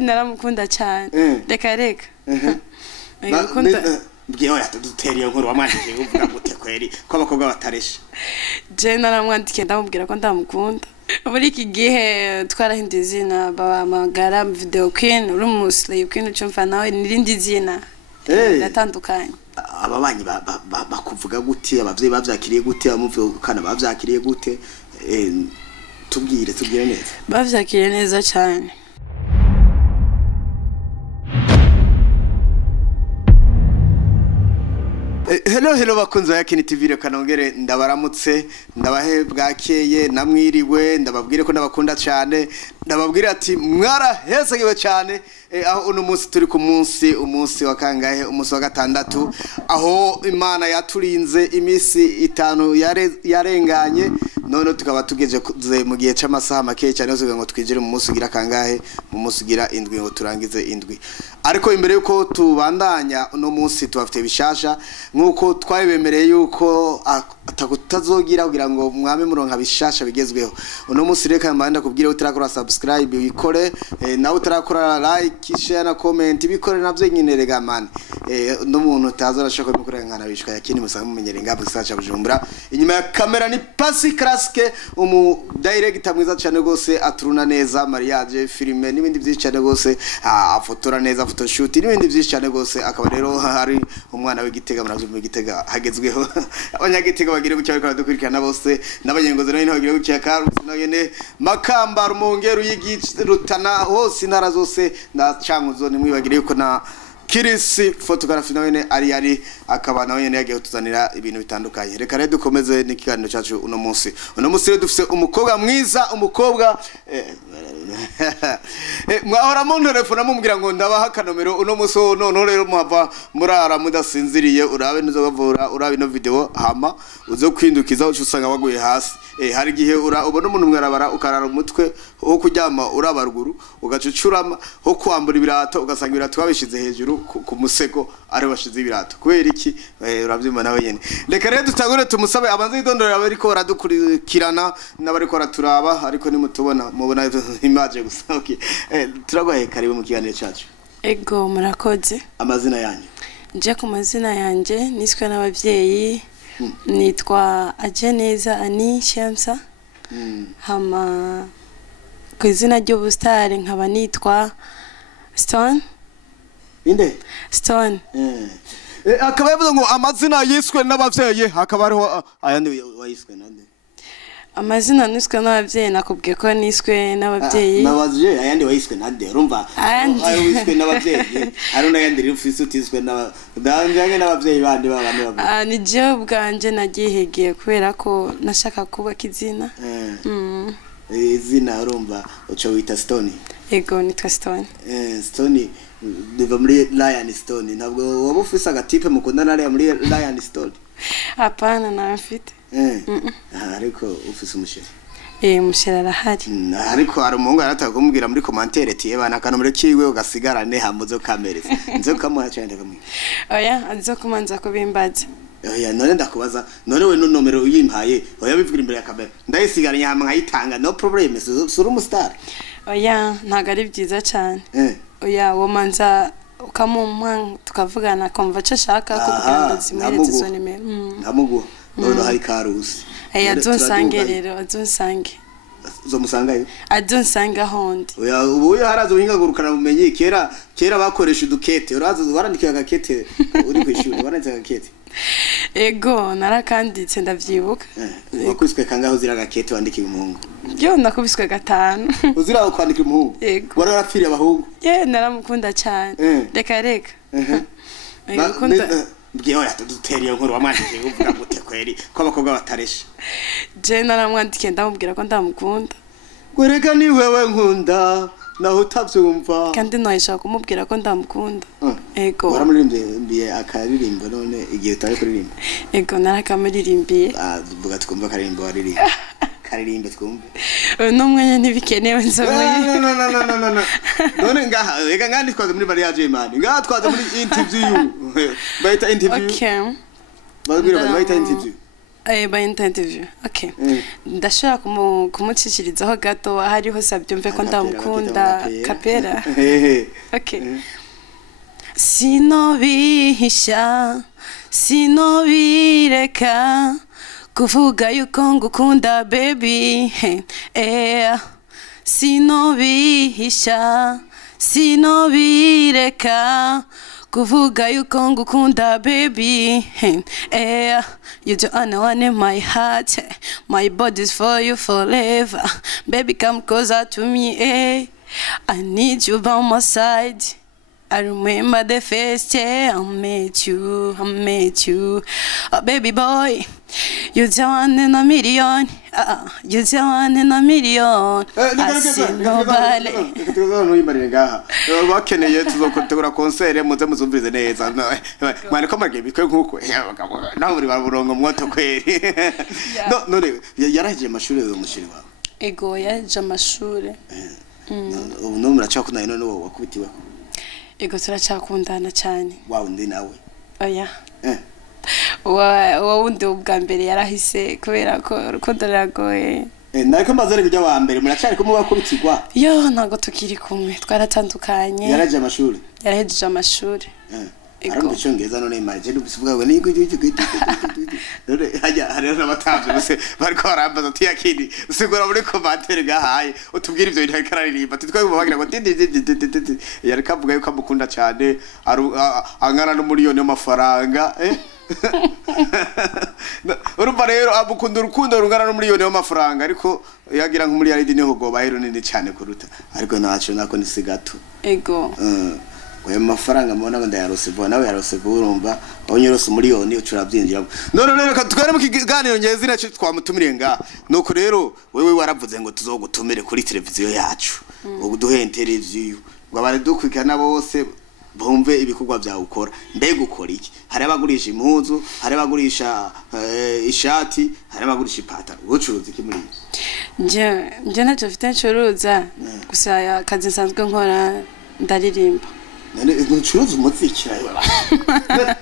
naramukunda cyane reka reka mbwiye oya duteriye nkuru wamwandikiye uvuga gute kweri ko abakobwa bataresha je naramwandikiye ndamubwira ko ndamukunda muri iki gihe twarahinduye izina bahamagara video queen uri muslim queen ucumva nawe nirindi zina natandukanye ababanyi bakuvuga gute abavyeyi bavyakiriye gute abamuvukana bavyakiriye gute tubwire neza bavyakiriye neza cyane Hello bakunze ya Kini TV kanongere ndabaramutse ndabahe bwakeye namwiriwe ndababwire ko ndabakunda cyane ndababwire ati mwara hesegiwe cyane aho uno munsi turi ku umunsi wa kangahe umunsi wa gatandatu aho Imana yaturinze imisi 5 yarenganye none tukaba tugeje mu gihe cy'amasaha make cyane zo ngo twigire mu munsi ugira kangahe mu munsi ugira indwi ngo turangize indwi ariko imbere yuko tubandanya uno munsi tubafite bishasha nkuko twabemereye yuko atakutazogira kugira ngo mwame muronka bishasha bigezweho uno munsi reka mbanda kubwira utarakora subscribe bikore nawe utarakora like share na comment bikore navyo nyine rega man no muntu utazarashaka gukora nkana bishika yakini musanga mumenyere ngabo sacha bujumbura inyuma ya kamera ni Pasi Kraske director mwiza cyane gose aturuna neza mariage filme n'ibindi byinshi cyane gose afotora neza photoshoot n'ibindi byinshi cyane gose akaba rero hari umwana w'igitega muravyo mu gitega hagezweho abanyagitega bagire gucya bikora dukurikirana bose n'abanyengozo nayo bagire gucya karusi nayo ne makamba rumongero y'igirutana hose intara zose na cankuzo ni mwibagire yuko na Kirisi photography nawe ari akaba nawe nyene yagiye tuzanira ibintu bitandukanye reka rero dukomeze n'ikiganiro cyacu uno munsi dufise umukobwa mwiza umukobwa mwahora mu telefone mumubwira ngo ndabaha kanomero uno munsi none rero muhava murara mudasinziriye urabe nizo bavura urabe no video hama uzo kwindukiza usanga waguye hasi hari gihe ubona umuntu mwarabara ukarara umutwe ho kuryama urabaruguru ugacucurama ho kwambura ibirato ugasanga ibirato babishize hejuru ku musego ari bashize ibirato kubera iki urabyuma nawe nyene reka rero dutangure tumusabe abanze idondorera bariko baradukurikirana n'abariko baraturaba ariko nimutubona mubona image gusa okay turagwaye karibu mu kiganiro cyacu ego murakoze amazina yanyu nje ku mazina yanje niswe n'abavyeyi nitwa Ajeneza Ani Shamsa hama ku izina ry'ubustari nkaba nitwa Stone inde Stone akaba yavuze ngo amazina yiswe n'abavyeyi hakaba ariho ayandi wayiswe nande amazina niswe n'abavyeyi nakubwiye ko niswe n'abavyeyi n'abavyeyi ayandi wayiswe nande urumva ayo wiswe n'abavyeyi aruna yandi rufise utiswe n'abavyeyi n'abavyeyi bandi babandi ni je ubwanje nagihegeye kubera ko nashaka kubaka izina izina urumva uco wita Stone ego nitwa Stone Stone diva muri Lion Stone ntabwo waba ufise agatipe mukundana ari muri Lion Stone apana nafite ariko ufise umusheri umusheri arahari ariko hari umuhungu arataga kumubwira muri commentaire ati bana kanomero kiwe ugasigarane hamuzo kamereza nzo kamuha cyane kamwe oya azo kumanza ko bimbaza oya none ndakubaza none we no nomero uyimpaye oya bivugira imbere ya kamera ndayisigaranye hama nkayitanga no problem suri umustar oya ntago ari byiza cyane oya womanza ukamumpa tukavugana kumva cyo shaka ko kugira ngo zimuhereze izo nimero ntamuguha none hari karusi azonsange rero azonsange zo musangayo azonsanga hondi oya ubu harazo uhingagurukana bumenyi kera bakoresha udukete urazo warandikira agakete uri kwishuri waranditse agakete ego narakanditse ndavyibuka wakwiswe kangaho zira agakete wandikiye umuhungu yo nakubiswe 5 uzira kwandika umuhungu wararapfiriye abahungu naramukunda cyane reka mbwiye oya duteriye nkuru wamwandikiye uvuga gute kweri ko abakobwa bataresha je naramwandikiye ndamubwira ko ndamukunda gwereka ni wewe nkunda naho utavyumva kandi nayishaka kumubwira ko ndamukunda ego waramuririmbiye akaririmba none igihe utari kuririmba ego narakamuririmbiye vuga twumva akaririmba waririmba karirimba twumve n'umwanya ntibikenewe nzoye no none ngaha reka ngandi twaze muri mariage y'Imana ngaha twaze muri interview bayita interview okay bagwira bayita interview by interview. Okay. Ndashobora kumucishirizaho gato hariho sabyumve ko ndamukunda kapera. Okay. Sinobihisha sinobireka kuvuga yuko ngukunda baby sinobihisha sinobireka kuvuga yuko ngukunda baby you're the only one in my heart my body's for you forever baby come closer to me I need you by my side I remember the first day I met you, oh baby boy, you're the one in a million, you're the one in a million, I see nobody. Bakeneye tuzokotegura concert muze muzumvize neza mwana ko marge bikwe nkuko naho muri baburongo mwoto kweri none yaraje amashuri yo mushiri wawe ego yaje amashuri no muracakunda none wowe wakubitiwe ego turacakundana cyane wawe ndi nawe oya wa wundi ubwa mbere yarahise kubera ko urukundo ruragoye nariko mbazare kujya wa mbere muracari ko muba kubitigwa yo ntago tukiri kumwe twaratandukanye yaraje amashuri yarahejeje amashuri ariko cyongeza none imagine ubisuvuga ngo niko none hajya hari n'abatavye bose bariko barambaza ati yakindi usigura muri commentaire gahaye utubwira ivyo bintu kararirimba titwaye mubagira ngo yari kavuga yuko amukunda cyane angana no miliyoni y'amafaranga urumva rero abukunda urukundo rungana no miliyoni y'amafaranga ariko yagira nko muri yaridi niho goba hero nini cyane kuruta ariko naco nako ni sigato ego Kwa mafaranga mbona ngo ndayarose vuba nawe yarose urumva abonyerose miliyoni ucura byinjiramo none reka tukare mu kiganiro ngeze naco twamutumiriye nga nuko rero wewe waravuze ngo tuzogutumire kuri televiziyo yacu ubuduhe interview ngo abari dukwikana bose bumve ibikorwa bya ukora mbega ukora iki hari abagurisha impuzu hari abagurisha ishati hari abagurisha ipataro ucuruza iki muri nje ntacyo mfite ncuruza gusa akazi nsanzwe nkora ndaririmba none ucuruza umuziki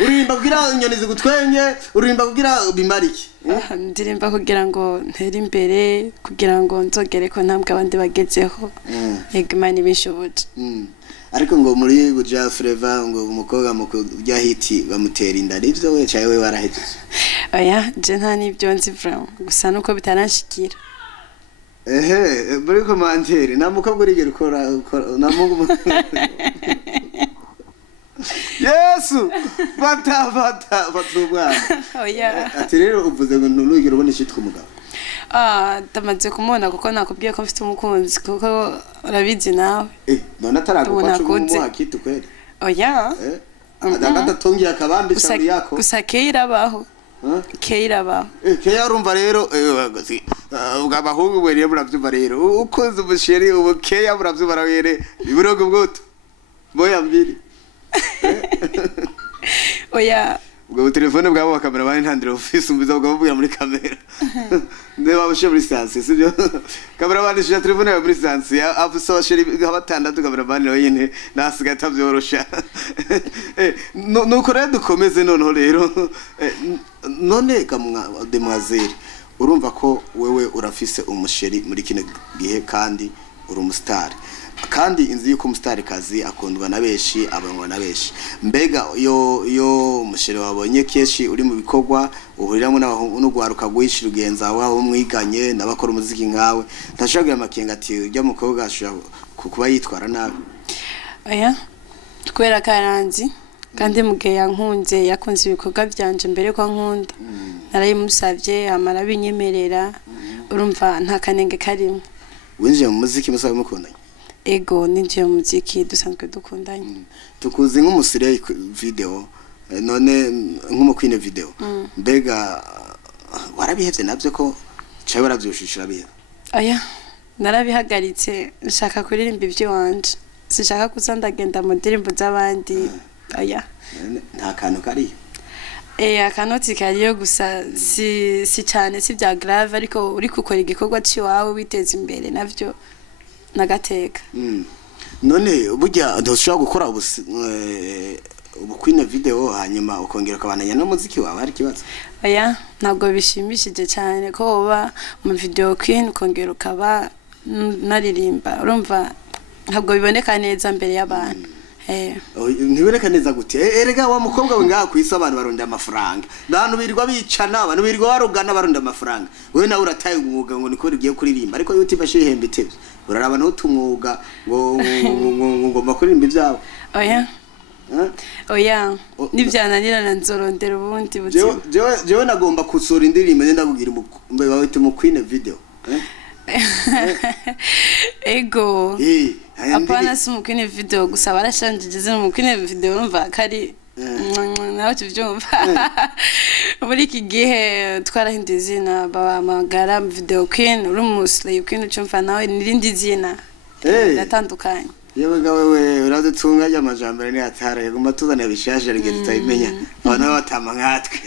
uririmba kugira inyoni zigutwenye uririmba kugira bimariki ndirimba kugira ngo ntere imbere kugira ngo nzogere ko ntambwe abandi bagezeho Imana ibishoboje ariko ngo muri buja Flava ngo umukobwa mukujya hiti bamutera inda nivyo we cyaye we warahejeje oya je nta nibyo nzi vraiment gusa nuko bitanashikira muri commentaire namukobwa urigera ukora namungu Yesu batubwana oya ati rero uvuze ngo nurugero ubone shitwa umugabo tamaze kumubona kuko nakubwiye ko mfite umukunzi kuko urabizi nawe none ataragukwaca umuha kitu kweli oya adatungiye akabambi cyari yako gusa keirabaho keirabaho urumva rero ubwabahungu we rero buravyumva rero ukoze umusheri ubu keya buravyumva rero ibirogo bwoto boya mbiri oya ubwo telefone bwabo bakamera bane ntandire office umbiza bwabubwira muri kamera ndeba bushe muri sanse sibyo kamera bane shya telefone ya muri sanse afisa basheri batandatu kamera bane yene nasigaye tavyorosha nuko rero dukomeze noneho rero none kamwa demoiselle urumva ko wewe urafise umusheri muri kino gihe kandi uri umustar kandi inzi yuko umustar kazi akundwa na beshi abangwa na beshi mbega yo umusheri wabonye keshi uri mu bikorwa uhuriramo n'abahungu n'ugwaruka guhishira ugenza wawe mwiganye nabakora umuziki nkawe ntashobora amakenga ati ujya mukobwa ashobora kuba yitwara nabi oya twera karanzi kandi mugihe yankunze yakunze ibikorwa byanje mbere ko nkunda narayimusavye amara binyemerera urumva nta kanenge karimo winjiye mu muziki musabe mukundanye ego ninjiye mu muziki dusanzwe dukundanye tukuzi nk'umusire video none nk'umukwine video mbega warabihevye navyo ko cyawe waravyushishira bihe oya narabihagaritse nshaka kuririmba ivyo wanje sishaka kuzandagenda mu ndirimbo z'abandi oya nta kantu kari akanoti kariyo gusa si cyane si bya grave ariko uri gukora igikorwa ciwawe witeza imbere navyo nagateka none burya ndoshobora gukora ubukwine video hanyuma ukongera ukabananya no muziki wawe hari kibazo oya ntabwo bishimishije cyane ko woba mu video queen ukongera ukaba naririmba urumva ntabwo biboneka neza mbere y'abantu ntiboneka neza gute erega wa mukobwa we ngaha kwisa abantu baronda amafaranga abantu birirwa bicana abantu birirwa barugana baronda amafaranga wewe nawe urataye umwuga ngo niko ugiye kuririmba ariko yote ifashe ihembe itevye uraraba no tumwuga ngo ngomba kuririmba ivyabo oya nivyananirana nzorondera ubundi buzima jewe nagomba kusura indirimbo nenda kugira umbe bawite mu Queen video ego apana si mu Queen video gusa barashanjije mu Queen video urumva kari nawe tuvyumva muri iki gihe twarahinduye izina babamagara video Queen uri umusle Queen ucumva nawe nirindi zina natandukanye yewe gawe uradutunga y'amajambo ni atare guma tuzana bishashe rege tutayimenya abantu batama nkatwe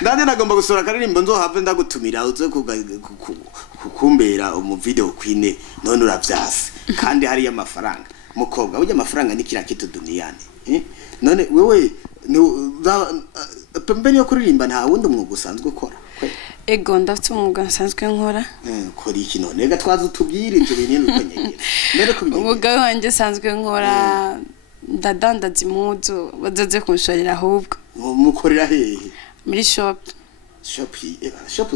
ndande nagomba gusura karirimbo nzohave ndagutumira uze kukumbera mu video Queen none uravyase kandi hari y'amafaranga mukobwa uje amafaranga ni kira kitu duniani none wewe pembeni yo kuririmba nta wundi umwuga usanzwe ukora ego ndafite umwuga nsanzwe nkora kora iki none ega twaza utubwire ibyo bintu ukonyegera nere ko umwuga wanjye sanzwe nkora ndadandaza impuzu bazoze kunshorera ahubwo mukorera hehe muri shop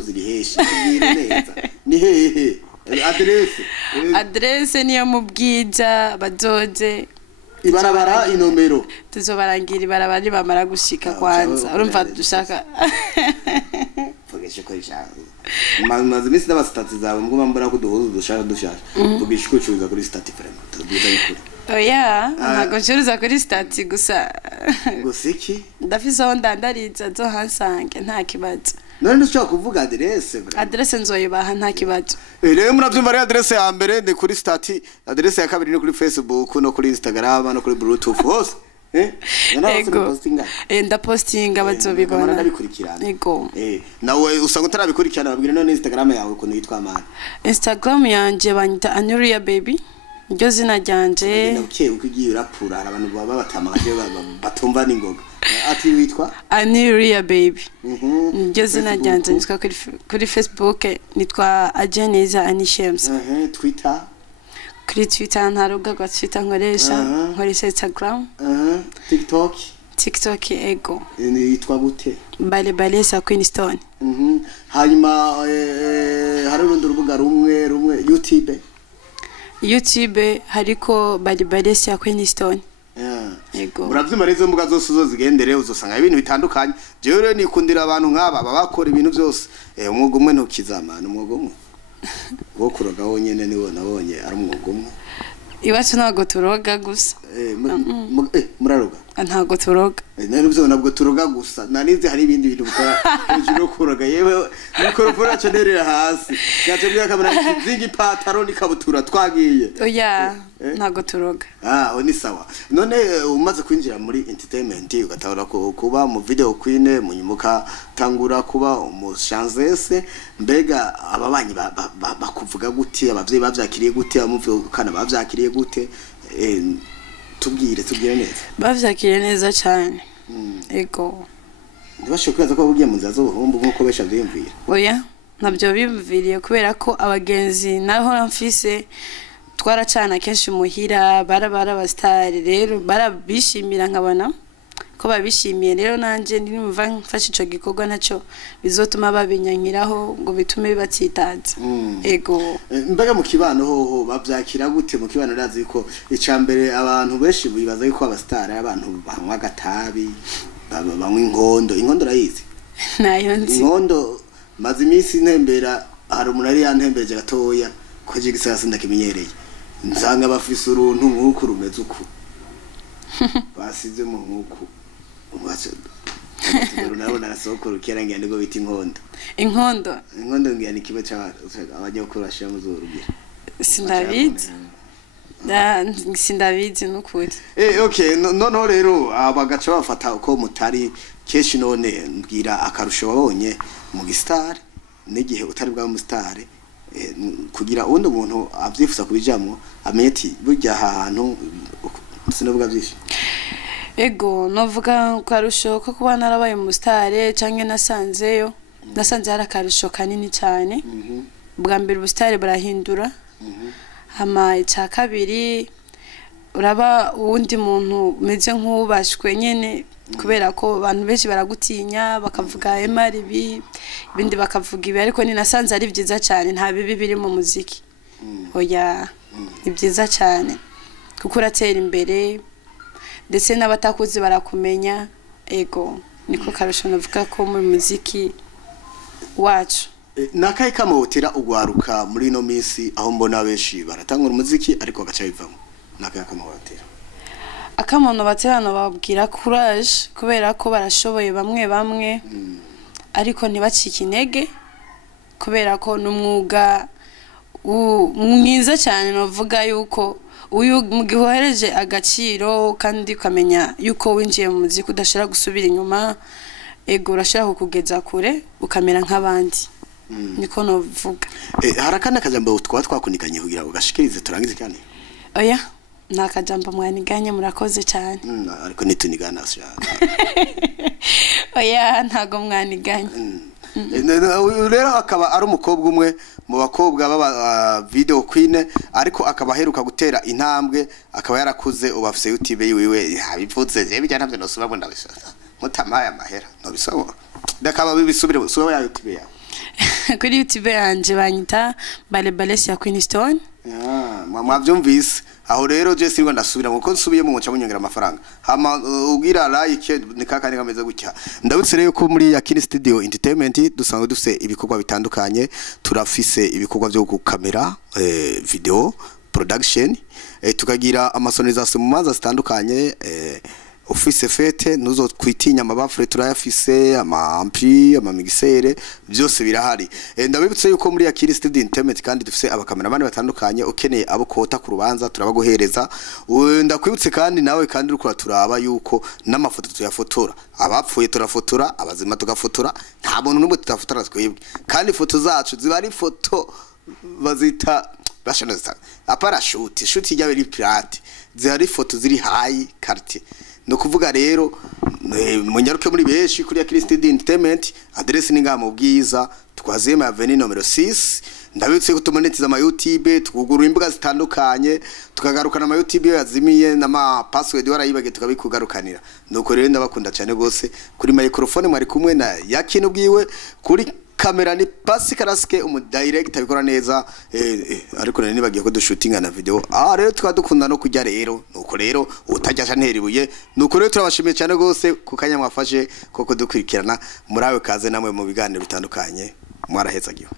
ziri hehe tubwire neza ni hehe adresse niyo mu Bwiza bazoze ibarabara inomero tuzobarangira ibarabara bamara gushika kwanza urumva dushaka fogeshe ko ijambo maze misi n'abastati zawe mbwo mbona ko dushaka tugisha kucuruza kuri stati vraiment tubiza bikuri oya ntago ncuruza kuri stati gusa iki ndafise aho ndandariza zo hansange nta kibazo none ndushaka kuvuga adresse nzoyibaha nta kibazo rero muravyumva ari adresse ya mbere ni kuri stati adresse ya kabiri ni kuri Facebook no kuri Instagram no kuri Bluetooth hose ndapostinga bazobibona ego nawe usanga utarabikurikirana babwira none Instagram yawe ukuntu yitwa amana Instagram yanje banyita Aniria baby iryo zina ryanje nabuke ukigiye urapura abantu baba batamaje batumva n'ingoga ati witwa Aniria baby iryo zina ryanje nitwa kuri Facebook nitwa Ageneza Anishems Twitter kuri Twitter ntaruga gwa Twitter nkoresha Instagram TikTok ego nitwa gute bale sa Queenstone hanyuma hari urundi rubuga rumwe YouTube hariko bale sa Queenstone ego muravyuma rezo mbuga zose uzozigendere uzosanga ibintu bitandukanye jewe rero nikundira abantu nk'aba bakora ibintu byose umwuga umwe ntukizamana umwuga umwe wo kuroga wonyene niwo nabonye ari umwuga umwe iwacu ntago turoga gusa muraroga ntago turoga nabyo nabwo turoga gusa nanize hari ibindi bintu bikora hejuru kuroga yewe mikrofone acenderera hasi gatebya kamera zingi pataro nikabutura twagiye oya ntago turoga ni sawa none umaze kwinjira muri entertainment ugatahura kuba mu video Queen munyumuka tangura kuba umushanzese mbega ababanyi bakuvuga gute abavyeyi bavyakiriye gute abamuvukana bavyakiriye gute tubwire neza bavyakiriye neza cyane ego ntibashobora ko bugiye mu nzira zo buhumbu nkuko besha byimvira oya nabyo bimviriye kubera ko abagenzi naho mfise twaracana kenshi muhira barabara abastari rero barabishimira nkabona ko babishimiye rero nanje ndimva mfashe ico gikorwa naco bizotuma babinyanyiraho ngo bitume bibatsitaza ego mbega mu kibano ho bavyakira gute mu kibano razi ko icambere abantu benshi bibaza yuko abastari abantu banywa gatabi banywa inkondo rayizi nayo nzi inkondo maze imisi ntembera hari umunari yantembeje gatoya ko jigisasa ndakimenyereye nzanga bafise uruntu nkuko rumeze uko basize mu nkuko umwaso nabo narasokora kera ngende go biti inkondo ngiyani kibe cha abanyokuru ashira mu zurugira sindabizi nukuri okay no rero abagaca bafata uko mutari keshi none mbwira akarusho wabonye mu gistar n'igihe utari bwa mu star kugira undi umuntu avyifuza kubijamwo amenye ati burya ahantu sinovuga byinshi ego novuga karusho ko kuba narabaye umusitare canke nasanze hari akarusho kanini cyane bwa mbere ubusitare burahindura hama icya kabiri uraba uwundi muntu umeze nk'ubashwe nyene kubera ko abantu benshi baragutinya bakavuga emari ibindi bakavuga ibi ariko ni nasanze ari byiza cyane nta bibi biri mu muziki oya ni byiza cyane kuko uratera imbere ndetse n'abatakuzi barakumenya ego niko karusho navuga ko muri muziki wacu nakaye kamotera ugwaruka muri no minsi aho mbona benshi baratangura umuziki ariko gacha bivamo nakaye kamotera akamono baterano babwira courage kubera ko barashoboye bamwe ariko ntibacike intege kubera ko numwuga mwiza cyane novuga yuko uyu mugihohereje agaciro kandi ukamenya yuko winjiye mu muziki udashira gusubira inyuma ego urashira kukugeza kure ukamera nk'abandi niko novuga harakana kajambo twakunikanye kugira ugashikirize turangize cyane oya nakajambo mwaniganye murakoze cyane ariko nitunigana cyane oya ntago mwaniganye rero akaba ari umukobwa umwe mu bakobwa baba video queen ariko akaba aheruka gutera intambwe akaba yarakuze ubafise YouTube yiwe yabivuze je bijya ntabyo nosuba ngo ndabishaka mutamaye amahera nobisaba ndakaba bibisubire suba ya YouTube yawe kuri YouTube yanje banyita bale ya Queen Stone mwavyumvise aho rero je singo ndasubira ngo nsubiye mu muca munyongera amafaranga hama ugira like nikakane kameze gutya ndabutse rero ko muri Yakini Studio Entertainment dusanzwe dufise ibikorwa bitandukanye turafise ibikorwa byo gukamera video production tukagira amasonorisation mu manza zitandukanye office fete nuzo kwitinya amabafure turayafise amampi amamixere byose birahari ndabibutse yuko muri Yakini Studio Entertainment kandi dufise abakameramani batandukanye ukeneye abo kota ku rubanza turabaguhereza ndakwibutse kandi nawe kandi urukura turaba yuko n'amafoto tuyafotora abapfuye turafotora abazima tugafotora nta muntu numwe tutafotora twebwe kandi foto zacu ziba ari foto bazita bashanoza apara shoot ijyabe ri pirate zihari foto ziri high quality no kuvuga rero munyaruke muri beshi kuri Yakini Studio Entertainment adresse ninga mu bwiza twazema avenue numero 6 ndabitse kutumonetiza ama YouTube tukugura imbuga zitandukanye tukagarukana ama YouTube yazimiye nama password warayibage tukabikugarukanira nuko rero ndabakunda cyane gose kuri microphone mwari kumwe na Yakini ubwiwe kuri kamera ni pasi karaske director bikora neza ariko nani bagiye ko dushootinga na video rero tukadukunda no kujya rero nuko rero utajya nteribuye nuko rero turabashimiye cyane gose kukanya mwafashe koko dukurikirana murawe kaze namwe mu biganiro bitandukanye mwarahezagiwe